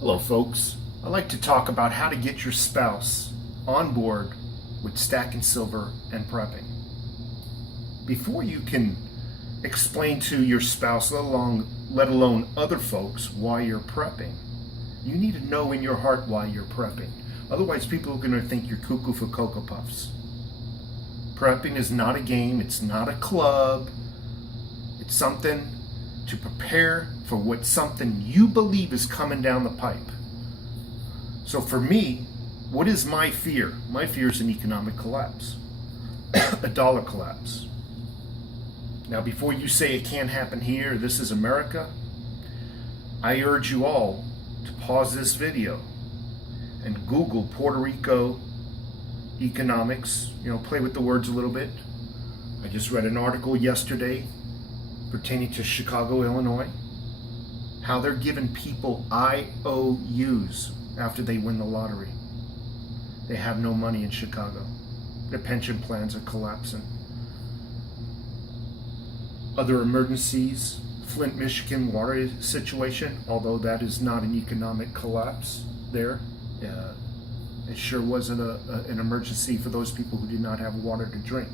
Hello folks, I'd like to talk about how to get your spouse on board with stacking silver and prepping. Before you can explain to your spouse, let alone other folks, why you're prepping, you need to know in your heart why you're prepping. Otherwise people are going to think you're cuckoo for Cocoa Puffs. Prepping is not a game, it's not a club, it's something to prepare for something you believe is coming down the pipe. So for me, what is my fear? My fear is an economic collapse, a dollar collapse. Now before you say it can't happen here, this is America, I urge you all to pause this video and Google Puerto Rico economics, play with the words a little bit. I just read an article yesterday pertaining to Chicago, Illinois, how they're giving people IOUs after they win the lottery. They have no money in Chicago. Their pension plans are collapsing. Other emergencies, Flint, Michigan water situation, although that is not an economic collapse there. It sure wasn't an emergency for those people who did not have water to drink.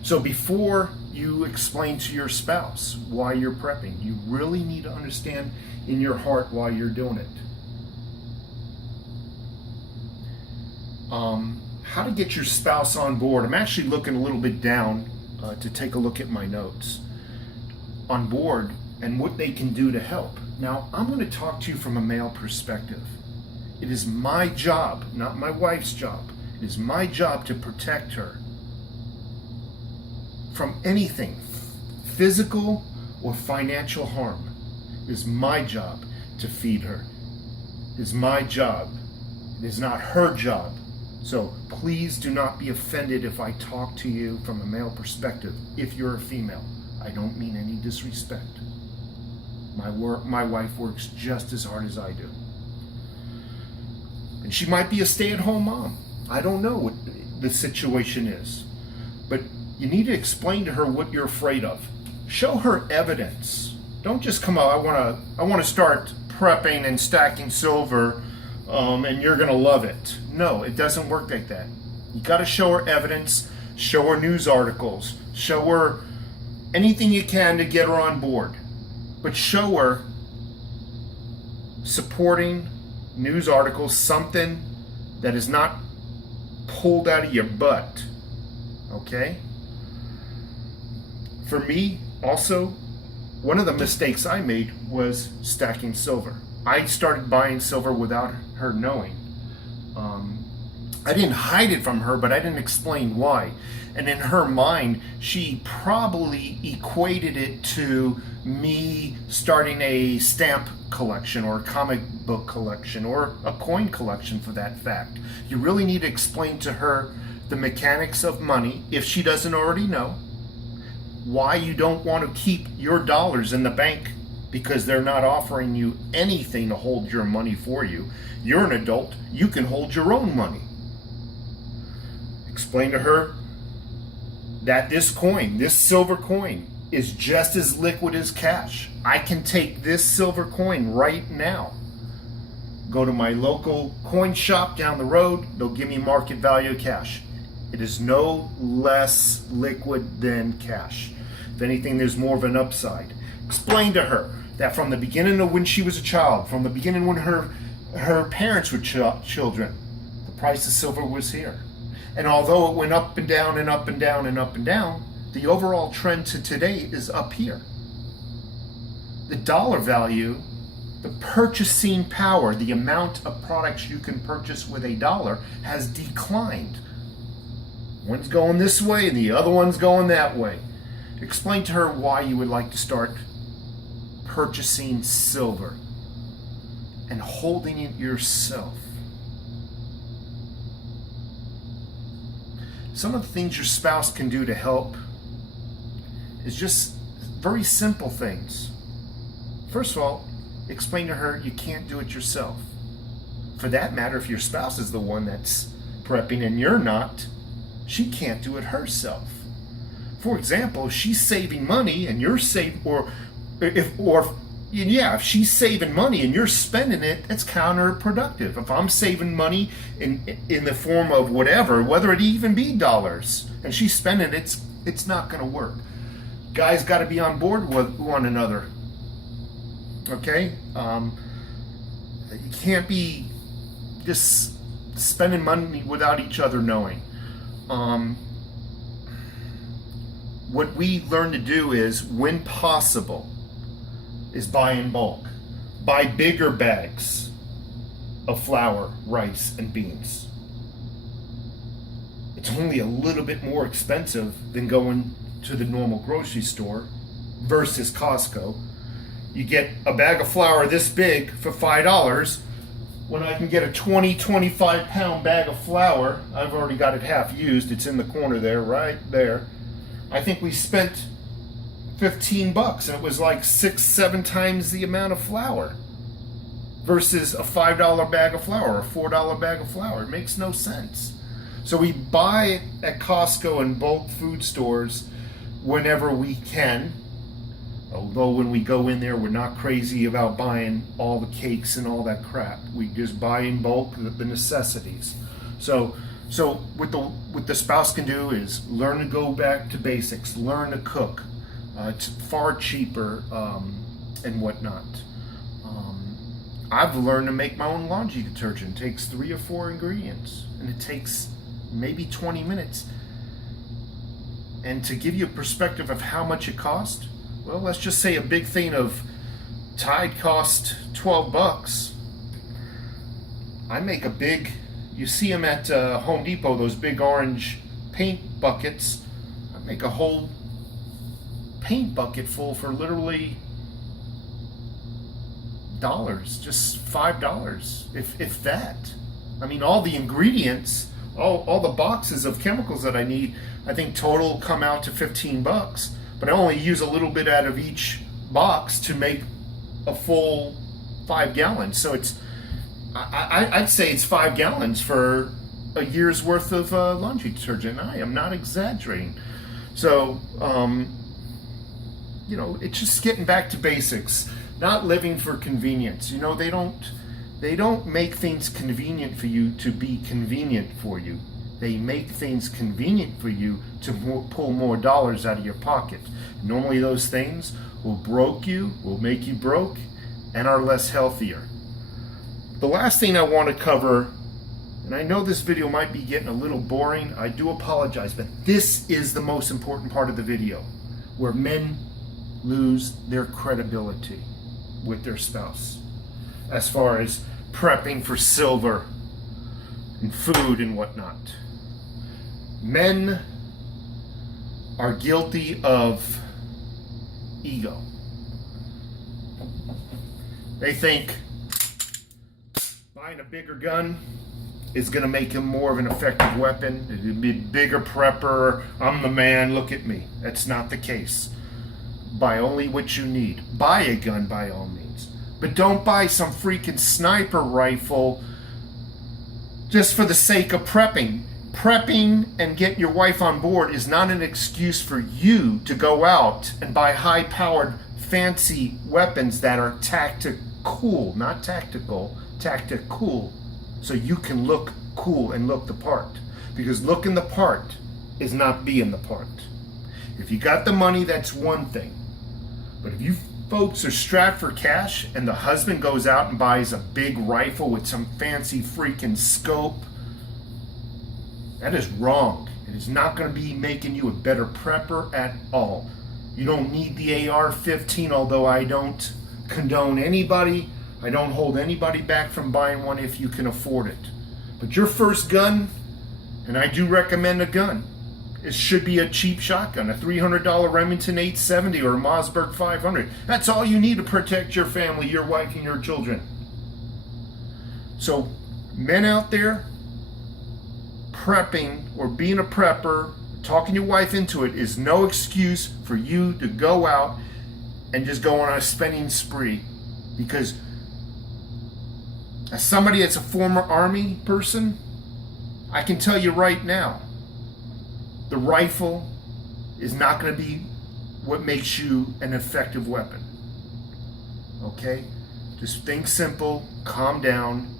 So before you explain to your spouse why you're prepping, you really need to understand in your heart why you're doing it. How to get your spouse on board. I'm actually looking a little bit down to take a look at my notes. On board and what they can do to help. Now, I'm going to talk to you from a male perspective. It is my job, not my wife's job. It is my job to protect her from anything, physical or financial harm. It is my job to feed her. It is my job. It is not her job. So please do not be offended if I talk to you from a male perspective, if you're a female. I don't mean any disrespect. My wife works just as hard as I do. And she might be a stay-at-home mom. I don't know what the situation is. But you need to explain to her what you're afraid of. Show her evidence. Don't just come out, I want to start prepping and stacking silver and you're going to love it. No, it doesn't work like that. You got to show her evidence, show her news articles, show her anything you can to get her on board. But show her supporting news articles, something that is not pulled out of your butt. Okay? For me, also, one of the mistakes I made was stacking silver. I started buying silver without her knowing. I didn't hide it from her, but I didn't explain why. And in her mind, she probably equated it to me starting a stamp collection or a comic book collection or a coin collection for that fact. You really need to explain to her the mechanics of money, if she doesn't already know, why you don't want to keep your dollars in the bank because they're not offering you anything to hold your money for you. You're an adult, you can hold your own money. Explain to her that this coin, this silver coin, is just as liquid as cash. I can take this silver coin right now, go to my local coin shop down the road, they'll give me market value cash. It is no less liquid than cash. If anything, there's more of an upside. Explain to her that from the beginning of when she was a child, from the beginning when her parents were children, the price of silver was here. And although it went up and down and up and down and up and down, the overall trend to today is up here. The dollar value, the purchasing power, the amount of products you can purchase with a dollar has declined. One's going this way and the other one's going that way. Explain to her why you would like to start purchasing silver and holding it yourself. Some of the things your spouse can do to help is just very simple things. First of all, explain to her you can't do it yourself. For that matter, if your spouse is the one that's prepping and you're not, she can't do it herself. For example, if she's saving money and you're or yeah, if she's saving money and you're spending it, it's counterproductive. If I'm saving money in the form of whatever, whether it even be dollars, and she's spending it, it's not going to work. Guys got to be on board with one another. Okay, you can't be just spending money without each other knowing. What we learn to do is, when possible, is buy in bulk. Buy bigger bags of flour, rice, and beans. It's only a little bit more expensive than going to the normal grocery store versus Costco. You get a bag of flour this big for $5 when I can get a 25 pound bag of flour. I've already got it half used. It's in the corner there, right there. I think we spent $15 and it was like 6-7 times the amount of flour versus a $5 bag of flour or a $4 bag of flour. It makes no sense. So we buy it at Costco and bulk food stores whenever we can. Although when we go in there, we're not crazy about buying all the cakes and all that crap. We just buy in bulk the necessities. So what the spouse can do is learn to go back to basics, learn to cook. It's far cheaper and whatnot. I've learned to make my own laundry detergent. It takes 3 or 4 ingredients, and it takes maybe 20 minutes. And to give you a perspective of how much it costs, well, let's just say a big thing of Tide cost $12. I make a big, you see them at Home Depot, those big orange paint buckets. I make a whole paint bucket full for literally dollars, just $5, if that. I mean, all the ingredients, all the boxes of chemicals that I need, I think total come out to $15, but I only use a little bit out of each box to make a full 5 gallons. So it's, I'd say it's 5 gallons for a year's worth of laundry detergent. I am not exaggerating. So, you know, it's just getting back to basics, not living for convenience. You know, they don't make things convenient for you to be convenient for you. They make things convenient for you to pull more dollars out of your pocket. Normally those things will make you broke, and are less healthier. The last thing I want to cover, and I know this video might be getting a little boring, I do apologize, but this is the most important part of the video, where men lose their credibility with their spouse as far as prepping for silver and food and whatnot. Men are guilty of ego. They think buying a bigger gun is going to make him more of an effective weapon. It'd be a bigger prepper. I'm the man, look at me. That's not the case. Buy only what you need. Buy a gun by all means. But don't buy some freaking sniper rifle just for the sake of prepping. Prepping and get your wife on board is not an excuse for you to go out and buy high-powered, fancy weapons that are tactical, not tactical, tactical, so you can look cool and look the part. Because looking the part is not being the part. If you got the money, that's one thing. But if you folks are strapped for cash and the husband goes out and buys a big rifle with some fancy freaking scope, that is wrong. It is not going to be making you a better prepper at all. You don't need the AR-15, although I don't condone anybody. I don't hold anybody back from buying one if you can afford it. But your first gun, and I do recommend a gun, it should be a cheap shotgun, a $300 Remington 870 or a Mossberg 500. That's all you need to protect your family, your wife, and your children. So, men out there, prepping or being a prepper, talking your wife into it is no excuse for you to go out and just go on a spending spree. Because as somebody that's a former Army person, I can tell you right now, the rifle is not going to be what makes you an effective weapon. Okay? Just think simple, calm down.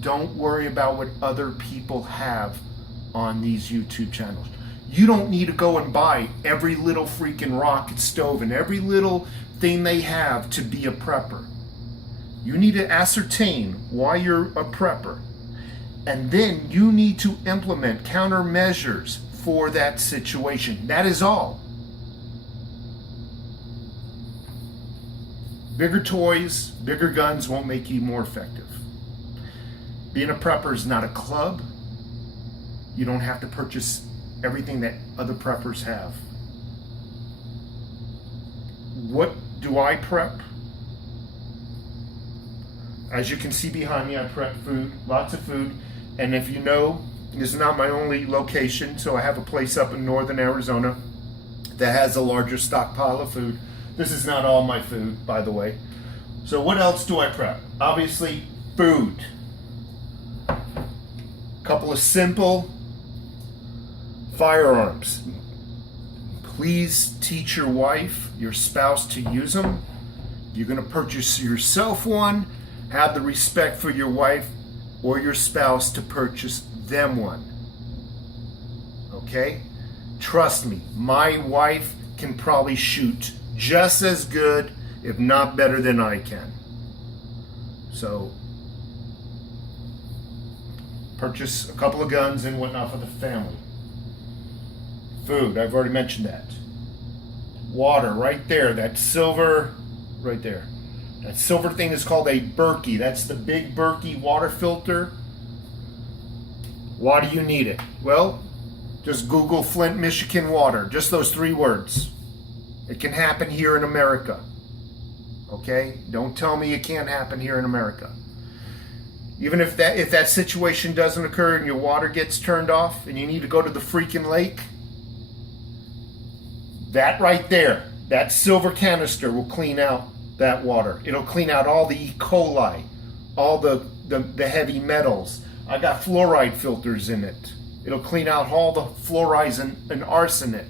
Don't worry about what other people have on these YouTube channels. You don't need to go and buy every little freaking rocket stove and every little thing they have to be a prepper. You need to ascertain why you're a prepper. And then you need to implement countermeasures for that situation. That is all. Bigger toys, bigger guns won't make you more effective. Being a prepper is not a club. You don't have to purchase everything that other preppers have. What do I prep? As you can see behind me, I prep food, lots of food. And if you know, this is not my only location, so I have a place up in northern Arizona that has a larger stockpile of food. This is not all my food, by the way. So what else do I prep? Obviously, food. A couple of simple firearms. Please teach your wife, your spouse to use them. If you're going to purchase yourself one, have the respect for your wife or your spouse to purchase them one. Okay? Trust me, my wife can probably shoot just as good, if not better than I can. So, purchase a couple of guns and whatnot for the family. Food, I've already mentioned that. Water, right there, that silver, right there. That silver thing is called a Berkey. That's the big Berkey water filter. Why do you need it? Well, just Google Flint, Michigan water. Just those 3 words. It can happen here in America. Okay? Don't tell me it can't happen here in America. Even if that situation doesn't occur and your water gets turned off and you need to go to the freaking lake, that right there, that silver canister will clean out that water. It'll clean out all the E. coli, all the heavy metals. I got fluoride filters in it. It'll clean out all the fluorides and arsenic.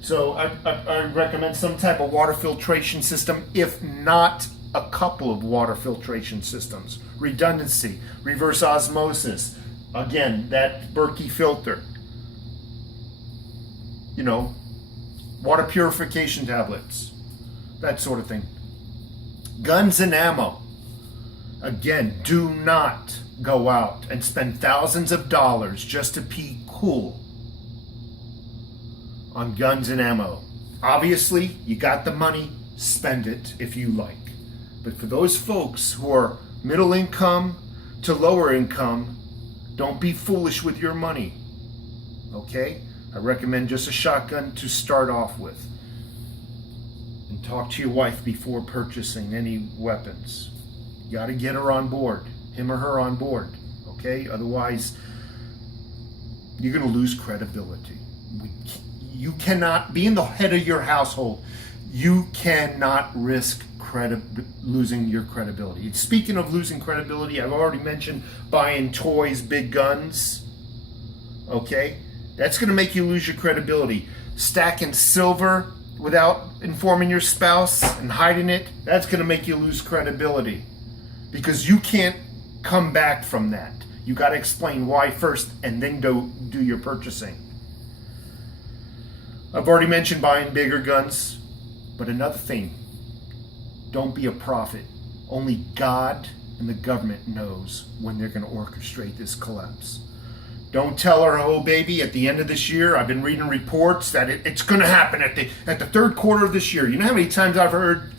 So I recommend some type of water filtration system, if not a couple of water filtration systems. Redundancy, reverse osmosis. Again, that Berkey filter. You know, water purification tablets. That sort of thing. Guns and ammo. Again, do not go out and spend thousands of dollars just to be cool on guns and ammo. Obviously, you got the money, spend it if you like. But for those folks who are middle income to lower income, don't be foolish with your money. Okay? I recommend just a shotgun to start off with. And talk to your wife before purchasing any weapons. You got to get her on board, him or her on board, okay? Otherwise, you're going to lose credibility. You cannot, being the head of your household, you cannot risk losing your credibility. Speaking of losing credibility, I've already mentioned buying toys, big guns, okay? That's going to make you lose your credibility. Stacking silver without informing your spouse and hiding it, that's going to make you lose credibility. Because you can't come back from that. You got to explain why first and then go do your purchasing. I've already mentioned buying bigger guns. But another thing, don't be a prophet. Only God and the government knows when they're going to orchestrate this collapse. Don't tell her, oh baby, at the end of this year, I've been reading reports that it's going to happen at the third quarter of this year. You know how many times I've heard,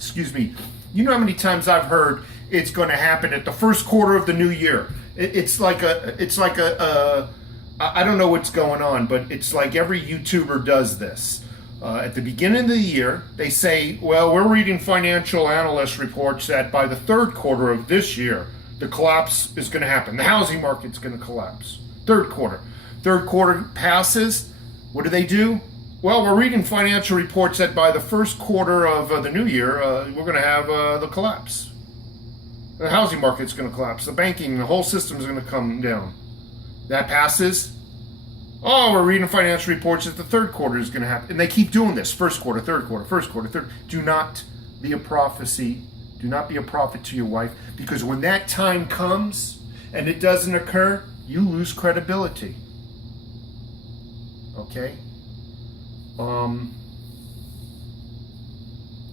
you know how many times I've heard it's going to happen at the first quarter of the new year. It's like I don't know what's going on, but it's like every YouTuber does this. At the beginning of the year, they say, well, we're reading financial analyst reports that by the third quarter of this year, the collapse is going to happen. The housing market's going to collapse. Third quarter. Third quarter passes. What do? Well, we're reading financial reports that by the first quarter of the new year, we're going to have the collapse. The housing market's going to collapse. The banking, the whole system is going to come down. That passes. Oh, we're reading financial reports that the third quarter is going to happen. And they keep doing this. First quarter, third quarter, first quarter, third. Do not be a prophecy. Do not be a prophet to your wife, because when that time comes and it doesn't occur, you lose credibility. Okay?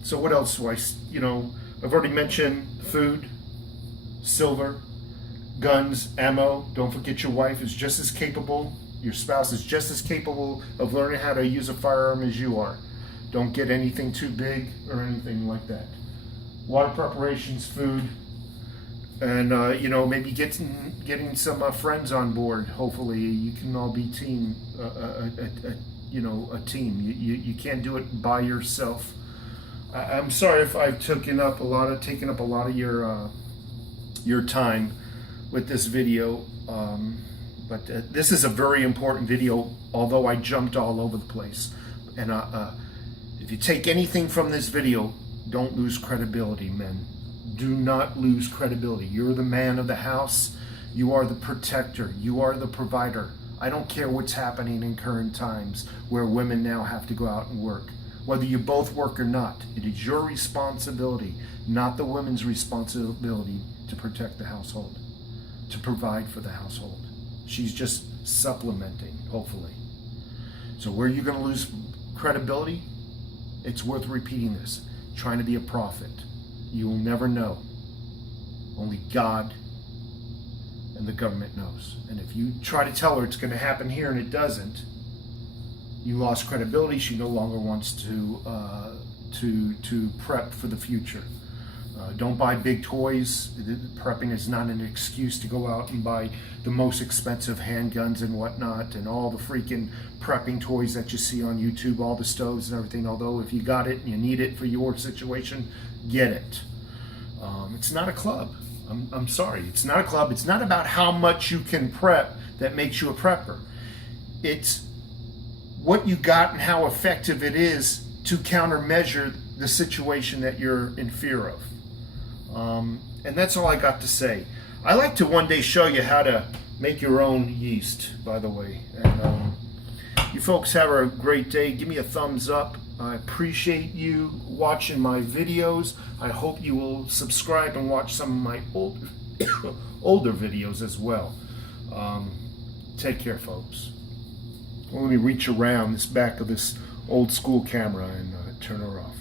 So what else do I've already mentioned food, silver, guns, ammo. Don't forget your wife is just as capable, your spouse is just as capable of learning how to use a firearm as you are. Don't get anything too big or anything like that. Water preparations, food, and maybe getting some friends on board. Hopefully you can all be a team. You can't do it by yourself. I'm sorry if I've taken up a lot of your time with this video, but this is a very important video, although I jumped all over the place. And if you take anything from this video, don't lose credibility, men. Do not lose credibility. You're the man of the house. You are the protector. You are the provider. I don't care what's happening in current times where women now have to go out and work. Whether you both work or not, it is your responsibility, not the woman's responsibility, to protect the household, to provide for the household. She's just supplementing, hopefully. So where you're going to lose credibility, it's worth repeating this. Trying to be a prophet. You will never know. Only God and the government knows. And if you try to tell her it's going to happen here and it doesn't, you lost credibility. She no longer wants to prep for the future. Don't buy big toys. Prepping is not an excuse to go out and buy the most expensive handguns and whatnot, and all the freaking prepping toys that you see on YouTube, all the stoves and everything. Although if you got it and you need it for your situation, get it. It's not a club. I'm sorry. It's not a club. It's not about how much you can prep that makes you a prepper. It's what you got and how effective it is to countermeasure the situation that you're in fear of. And that's all I got to say. I like to one day show you how to make your own yeast, by the way. And you folks have a great day. Give me a thumbs up. I appreciate you watching my videos. I hope you will subscribe and watch some of my older videos as well. Take care, folks. Well, let me reach around this back of this old school camera and turn her off.